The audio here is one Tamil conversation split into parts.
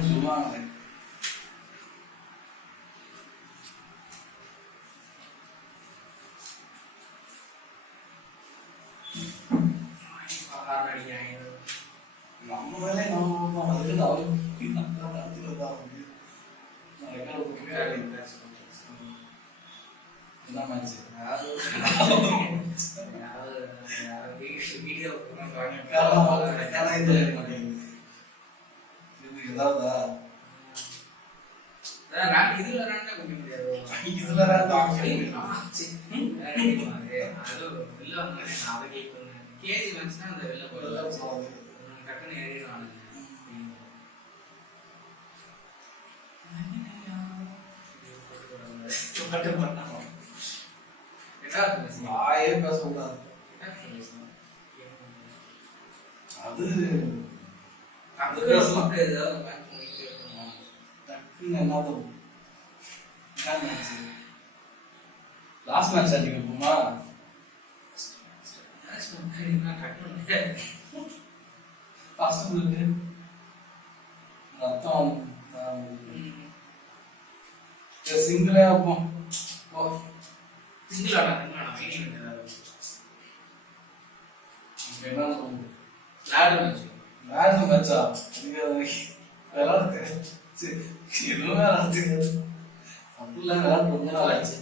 சொல்லுவாங்க. நம்ம வேலையை நம்ம அதுக்கு அவருக்கு நடத்துறது அவங்க லாஸ்ட் மேட்ச் அடிக்க போமா ரத்தம் சிங்கிளே ஆப்போம் மேட்சா எதுவும் அப்படிலாம் விளையாட்டு ரொம்ப நாள் ஆச்சு.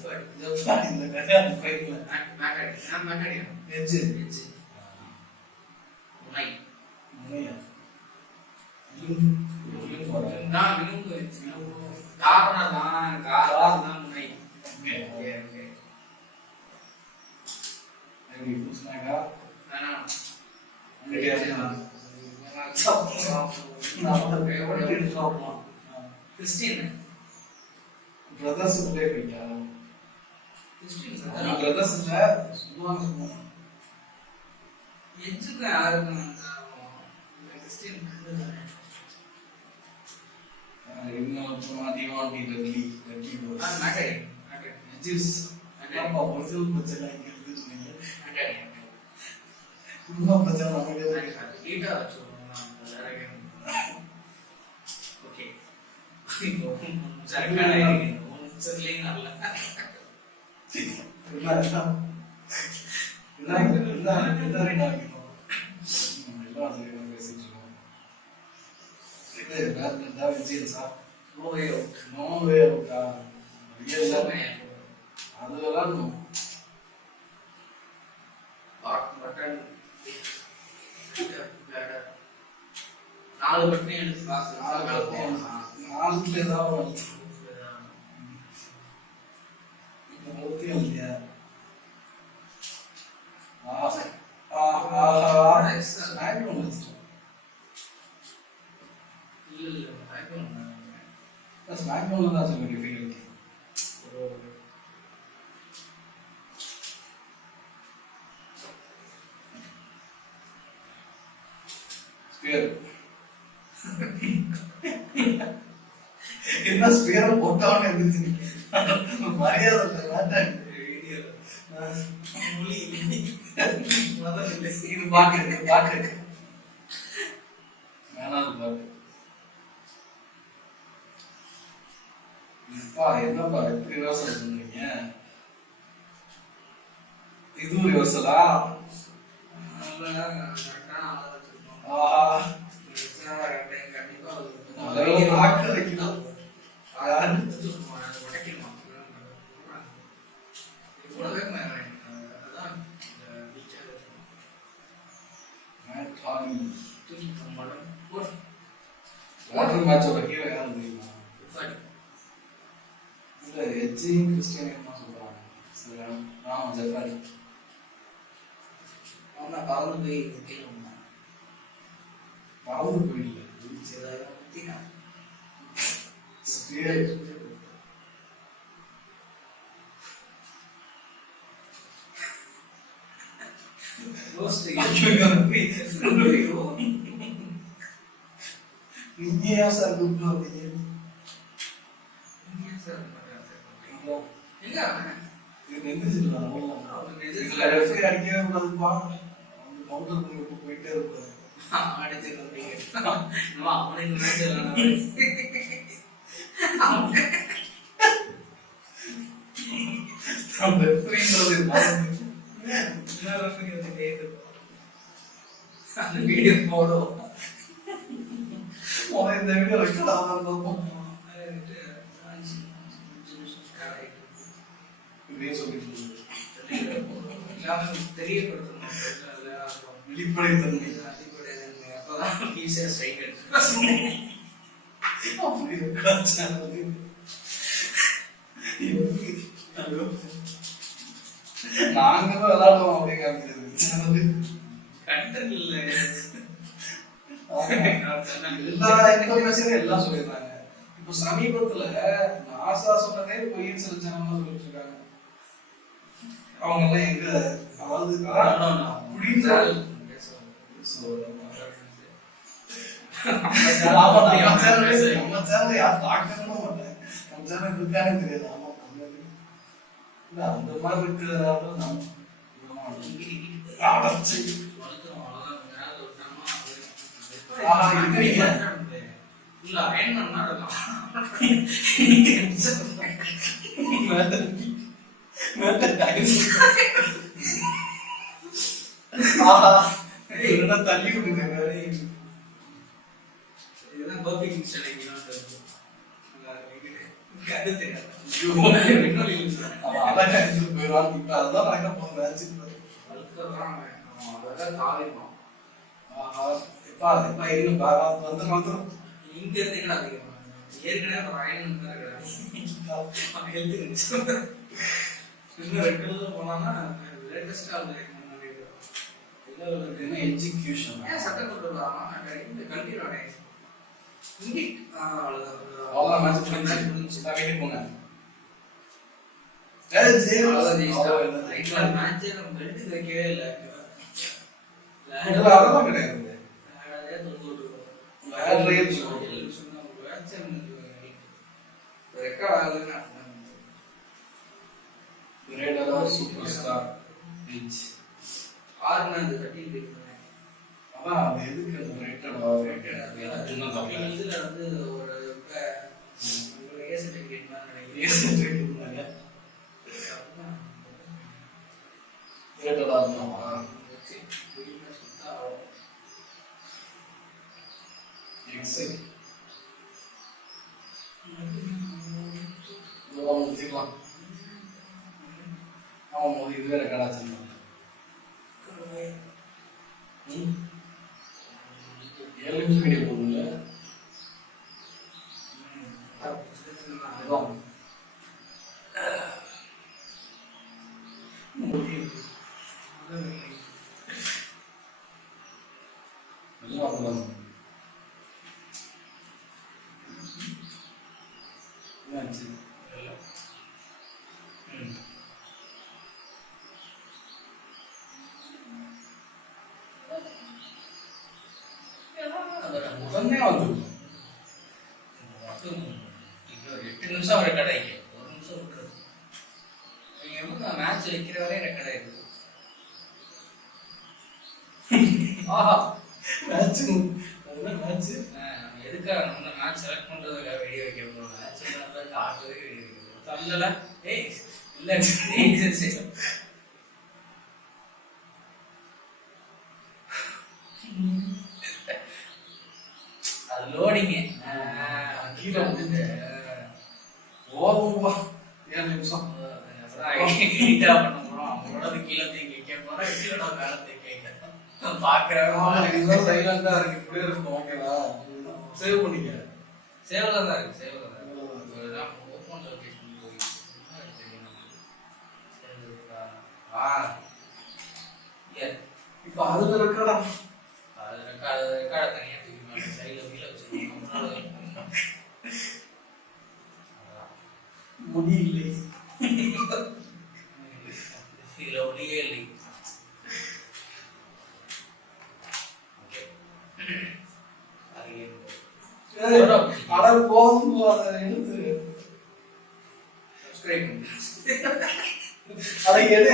இந்த கல்யாண பைக்ல பிரதர்ஸ் பிளே பண்ணியா பிரதர்ஸ் இல்ல சொல்லுவாங்க எஜ்ஜுக்கு யாருக்கு கிறிஸ்டியன் இன்னொரு டிவான் டி டெட்லி போஸ் நாகை எஜ்ஜஸ் அப்பா ஒரிஜினல் பிரச்சனை இங்க இருக்கு சொன்னீங்க நாகை குடும்ப பிரச்சனை நமக்கு ஈட்டா சொல்லுவாங்க ஓகே சரிங்க சரிங்க நல்ல நாலு பட்டனே எடுத்து நாலுல ஏதாவது என்ன ஸ்பியர் போட்டான்னு இருந்துச்சு மரியாதை இது பாக்கு வேணாது பாக்கு என்னப்பா எப்படி ரிவர்சல் பண்றீங்க இதுவும் ரிவர்சலா கண்டிப்பா வைக்கணும் வாட்டர் மேட்சோட ஹீரோ யாரு தெரியுமா? இல்ல எஜ்ஜி கிறிஸ்டியன் சொல்றாங்க. ஆமா ஜெஃபரி. அவனா பறந்து போய் கீழே பறந்து போயிடல நீங்க ஏன் சார் குரூப்ல வந்தீங்க? இது இதுல ரெஃபரி அடிக்கவே கூடாதுப்பா. கவுண்டர் பண்ணி போயிட்டே இருப்பாரு. அடிச்சு அவனுக்கு மேட்ச் அந்த வீடியோ போடுவோம். இந்த வீடியோ வைக்கலாம் பார்ப்போம். தெரியப்படுத்தணும், வெளிப்படைத்தன்மை. அப்பதான் ஈஸியா ஸ்ட்ரைக் எடுத்து நாங்களும் விளையாடுவோம் அப்படி காமிக்கிறது. கண்டல் இல்ல, எல்லா இன்ஃபர்மேஷனும் எல்லாம் சொல்லிடுறாங்க. இப்போ சமீபத்துல நாசா சொன்னதே பொய்ன்னு சொல்லி சேனல்ல சொல்லிட்டு இருக்காங்க. அவங்க எல்லாம் எங்க, அதாவது நம்ம சேனல் யார் பார்க்கணும் மாட்டேன், நம்ம சேனல் இருக்கானே தெரியாது. ஆமா இல்ல அந்த மாதிரி இருக்கிறதால நம்ம தள்ளி விடுங்க. இங்க இருந்து ஏற்கனவே போனா லேட்டஸ்டா எஜுகேஷன் சட்டம் கொண்டு கண்டினியூ அவ்வளவுதான் மேட்ச் முடிஞ்சு வீட்டுக்கு போங்க. வைக்கவே இல்லை, அதெல்லாம் கிடையாது. சூப்பர் ஸ்டார் அதான் அது எதுக்கு அந்த ரேட்டட் இதுல வந்து ஒரு ஏ சர்டிஃபிகேட் மாதிரி ரேட்டடா இருந்தாமா எக்ஸிட் முடிச்சுக்கலாம். அவன் இதுவே ரெக்கார்ட் ஆச்சு. 7 நிமிஷம் வீடியோ போகுதுல்ல. உடனே வந்து 8 நிமிஷம் ரெக்கார்ட் ஆயிருக்கு. 1 நிமிஷம் விட்டுரு. நீங்க எப்படி மேட்ச் வைக்கிற வரையும் ரெக்கார்ட் ஆயிருக்கு. ஆஹா மேட்ச் மேட்ச் எதுக்காக நம்ம மேட்ச் செலக்ட் பண்றதுக்காக வீடியோ வைக்க போறோம். மேட்ச் காட்டுறதுக்கு வீடியோ வைக்கிறோம். தள்ளல ஏய் இல்ல சரி அது லோடிங்க கீழே வந்துட்டு ஓவா 7 நிமிஷம் எடிட்டா பண்ண போறோம். அவங்களோட கீழே தூக்கி கேட்க கீழோட மேல தூக்கி கேட்க பாக்குறேன். இதுதான் சைலண்டா இருக்கு, இப்படியே இருக்கும். ஓகேவா, சேவ் பண்ணிக்க. சேவ்ல தான் இருக்கு, சேவ்ல தான் ஓப்பன் லொகேஷன் போய் இப்ப அதுல இருக்கடா, அது ரெக்கார்ட் தனியா தூக்கி சைடுல கீழே வச்சிருக்கோம். முடியலை இதுல ஒளியே இல்லை. அடர் போதும் அதை எடுத்து சப்ஸ்கிரைப் அதை எடு.